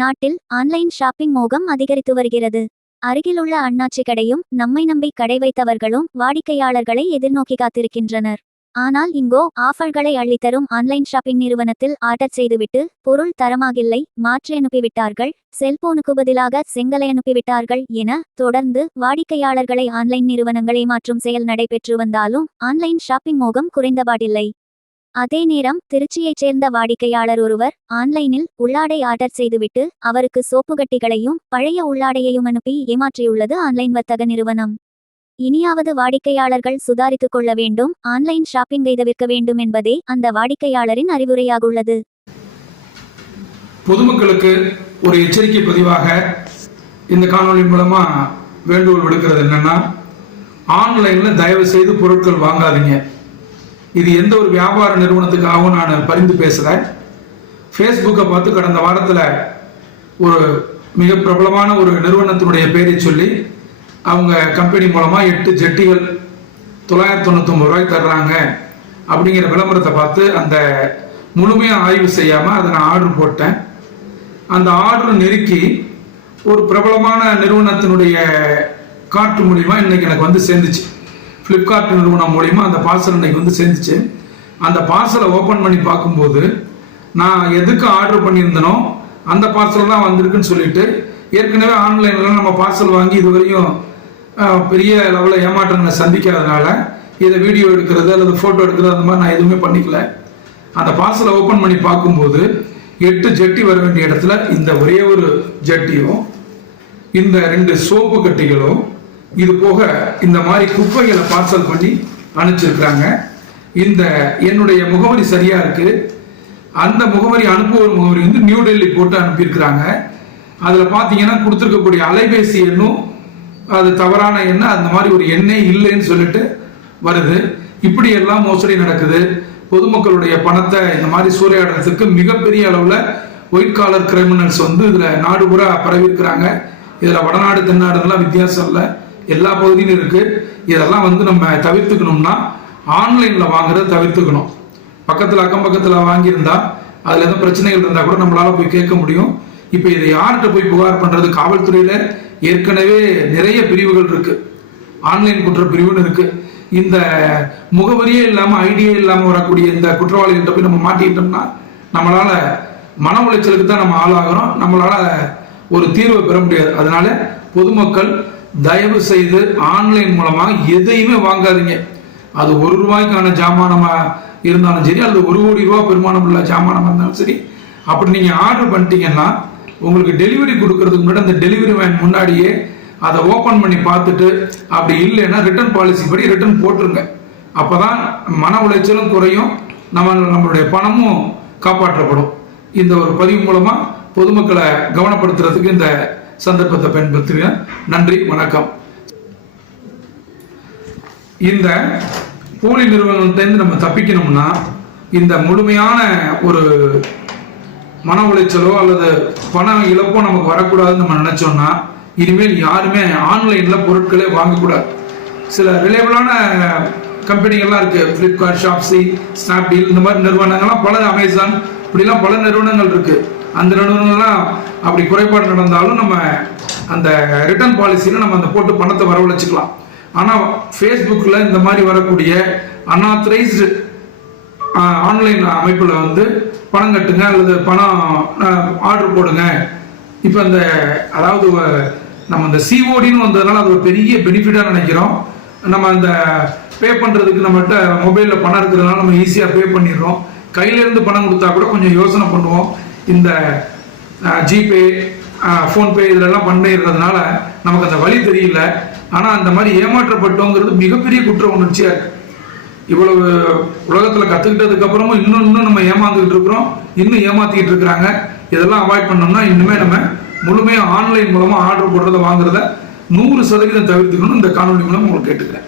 நாட்டில் online shopping மோகம் அதிகரித்து வருகிறது. அருகிலுள்ள அண்ணாச்சி கடையும் நம்மை நம்பி கடை வைத்தவர்களும் வாடிக்கையாளர்களை எதிர்நோக்கி காத்திருக்கின்றனர். ஆனால் இங்கோ ஆஃபர்களை அள்ளித்தரும் ஆன்லைன் ஷாப்பிங் நிறுவனத்தில் ஆர்டர் செய்துவிட்டு பொருள் தரமாகில்லை, மாற்றி அனுப்பிவிட்டார்கள், செல்போனுக்கு பதிலாக செங்கலை அனுப்பிவிட்டார்கள் என தொடர்ந்து வாடிக்கையாளர்களை ஆன்லைன் நிறுவனங்களை மாற்றும் செயல் நடைபெற்று வந்தாலும் ஆன்லைன் ஷாப்பிங் மோகம் குறைந்தபாடில்லை. அதே நேரம் திருச்சியைச் சேர்ந்த வாடிக்கையாளர் ஒருவர் ஆன்லைனில் உள்ளாடை ஆர்டர் செய்துவிட்டு அவருக்கு சோப்புகட்டிகளையும் பழைய உள்ளாடையையும் அனுப்பி ஏமாற்றியுள்ளது ஆன்லைன் வர்த்தக நிறுவனம். இனியாவது வாடிக்கையாளர்கள் சுதாரித்துக் கொள்ள வேண்டும், ஆன்லைன் ஷாப்பிங்கை தவிர்க்க வேண்டும் என்பதே அந்த வாடிக்கையாளரின் அறிவுரையாகுள்ளது. பொதுமக்களுக்கு ஒரு எச்சரிக்கை பதிவாக இந்த காணொலி மூலமா வேண்டுகோள் விடுக்கிறது என்னன்னா, ஆன்லைன்ல தயவு செய்து பொருட்கள் வாங்காதீங்க. இது எந்த ஒரு வியாபார நிறுவனத்துக்காகவும் நான் பரிந்து பேசுகிறேன். ஃபேஸ்புக்கை பார்த்து கடந்த வாரத்தில் ஒரு மிக பிரபலமான ஒரு நிறுவனத்தினுடைய பேரை சொல்லி அவங்க கம்பெனி மூலமாக 8 ஜெட்டிகள் 999 ரூபாய்க்கு தர்றாங்க அப்படிங்கிற விளம்பரத்தை பார்த்து அந்த முழுமையாக ஆய்வு செய்யாமல் அதை நான் ஆர்டர் போட்டேன். அந்த ஆர்டர் நெருக்கி ஒரு பிரபலமான நிறுவனத்தினுடைய கார்ட் மூலிமா இன்னைக்கு எனக்கு வந்து சேர்ந்துச்சு. ஃப்ளிப்கார்ட் நிறுவனம் மூலிமா அந்த பார்சல் இன்னைக்கு வந்து சேர்ந்துச்சு. அந்த பார்சலை ஓப்பன் பண்ணி பார்க்கும்போது நான் எதுக்கு ஆர்டர் பண்ணியிருந்தனோ அந்த பார்சல் தான் வந்திருக்குன்னு சொல்லிட்டு, ஏற்கனவே ஆன்லைனில் நம்ம பார்சல் வாங்கி இதுவரையும் பெரிய லெவலில் ஏமாற்றங்களை சந்திக்காதனால இதை வீடியோ எடுக்கிறது அல்லது ஃபோட்டோ எடுக்கிறது அந்த மாதிரி நான் எதுவுமே பண்ணிக்கல. அந்த பார்சலை ஓப்பன் பண்ணி பார்க்கும்போது 8 ஜெட்டி வர வேண்டிய இடத்துல இந்த ஒரே ஒரு ஜெட்டியும் இந்த 2 சோப்பு கட்டிகளும் இது போக இந்த மாதிரி குப்பைகளை பார்சல் பண்ணி அனுப்பிச்சிருக்கிறாங்க. இந்த என்னுடைய முகவரி சரியா இருக்கு. அந்த முகவரி அனுப்புவோர் முகவரி வந்து நியூ டெல்லி போட்டு அனுப்பியிருக்கிறாங்க. அதுல பாத்தீங்கன்னா கொடுத்துருக்கக்கூடிய அலைபேசி எண்ணும் அது தவறான எண்ணை, அந்த மாதிரி ஒரு எண்ணே இல்லைன்னு சொல்லிட்டு வருது. இப்படி எல்லாம் மோசடி நடக்குது. பொதுமக்களுடைய பணத்தை இந்த மாதிரி சூறையாடுறதுக்கு மிகப்பெரிய அளவுல ஒயிட் காலர் கிரிமினல்ஸ் வந்து இதுல நாடு பூரா பரவி இருக்கிறாங்க. இதுல வடநாடு தென்னாடுலாம் வித்தியாசம் இல்லை, எல்லா பகுதியிலும் இருக்கு. இதெல்லாம் வந்து நம்ம தவிர்த்துக்கணும்னா ஆன்லைன்ல வாங்குறத தவிர்த்துக்கணும். பக்கத்துல அக்கம் பக்கத்துல வாங்கியிருந்தா அதுல எதுவும் பிரச்சனைகள் இருந்தா கூட நம்மளால போய் கேட்க முடியும். இப்ப இதை யார்கிட்ட போய் புகார் பண்றது? காவல்துறையில ஏற்கனவே நிறைய பிரிவுகள் இருக்கு, ஆன்லைன் குற்ற பிரிவுன்னு இருக்கு. இந்த முகவரியே இல்லாம ஐடியா இல்லாம வரக்கூடிய இந்த குற்றவாளிகிட்ட போய் நம்ம மாட்டிக்கிட்டோம்னா நம்மளால மன உளைச்சலுக்கு தான் நம்ம ஆளாகிறோம், நம்மளால ஒரு தீர்வை பெற முடியாது. அதனால பொதுமக்கள் தயவு செய்து ஆன்லைன் மூலமா எதையுமே வாங்காதீங்க. அது 1 ரூபாய்க்கான ஜாமானமா இருந்தாலும் சரி, அல்லது 1 கோடி ரூபாய் பெருமானம் உள்ள ஜாமானமா இருந்தாலும் சரி, அப்படி நீங்க ஆர்டர் பண்ணிட்டீங்கன்னா உங்களுக்கு டெலிவரி கொடுக்கறதுக்கு முன்னாடி அந்த டெலிவரி வேன் முன்னாடியே அதை ஓபன் பண்ணி பார்த்துட்டு, அப்படி இல்லைன்னா ரிட்டர்ன் பாலிசி படி ரிட்டர்ன் போட்டுருங்க. அப்பதான் மன உளைச்சலும் குறையும், நம்மளுடைய பணமும் காப்பாற்றப்படும். இந்த ஒரு பதிவு மூலமா பொதுமக்களை கவனப்படுத்துறதுக்கு இந்த சந்தர்ப்பத்தை பயன்படுத்துகிறேன். நன்றி, வணக்கம். இந்த போலி நிறுவனத்திலிருந்து நம்ம தப்பிக்கணும்னா இந்த முழுமையான ஒரு மன உளைச்சலோ அல்லது பண இழப்போ நமக்கு வரக்கூடாதுன்னு நம்ம நினைச்சோம்னா இனிமேல் யாருமே ஆன்லைன்ல பொருட்களே வாங்கக்கூடாது. சில ரிலேபிளான கம்பெனிகள்லாம் இருக்கு, ஃப்ளிப்கார்ட், ஷாப்ஸி, ஸ்னாப்டீல், இந்த மாதிரி நிறுவனங்கள்லாம் பல, அமேசான், இப்படிலாம் பல நிறுவனங்கள் இருக்கு. அந்த நிறுவனங்கள்லாம் அப்படி குறைபாடு நடந்தாலும் நம்ம அந்த ரிட்டர்ன் பாலிசியில நம்ம அந்த போட்டு பணத்தை வரவழைச்சிக்கலாம். ஆனால் ஃபேஸ்புக்கில் இந்த மாதிரி வரக்கூடிய அன்ஆத்தரைஸ்டு ஆன்லைன் அமைப்பில் வந்து பணம் கட்டுங்க அல்லது பணம் ஆர்டர் போடுங்க. இப்போ இந்த அதாவது நம்ம இந்த சிஓடின்னு வந்ததுனால அது ஒரு பெரிய பெனிஃபிட்டாக நினைக்கிறோம். நம்ம அந்த பே பண்ணுறதுக்கு நம்மகிட்ட மொபைலில் பணம் இருக்கிறதுனால நம்ம ஈஸியாக பே பண்ணிடுறோம். கையிலேருந்து பணம் கொடுத்தா கூட கொஞ்சம் யோசனை பண்ணுவோம். இந்த ஜிபே, ஃபோன்பே இதிலெல்லாம் பண்ணிடுறதுனால நமக்கு அந்த வழி தெரியல. ஆனால் அந்த மாதிரி ஏமாற்றப்பட்டோங்கிறது மிகப்பெரிய குற்ற உணர்ச்சியாக இருக்கு. இவ்வளவு உலகத்தில் கற்றுக்கிட்டதுக்கு அப்புறமும் இன்னும் நம்ம ஏமாந்துக்கிட்டு இருக்கிறோம், இன்னும் ஏமாத்திக்கிட்டு இருக்கிறாங்க. இதெல்லாம் அவாய்ட் பண்ணோம்னா இன்னுமே நம்ம முழுமையாக ஆன்லைன் மூலமாக ஆர்டர் போடுறத வாங்குறத 100% தவிர்த்துக்கணும். இந்த காணொலி மூலம் உங்களுக்கு கேட்டுக்கிறேன்.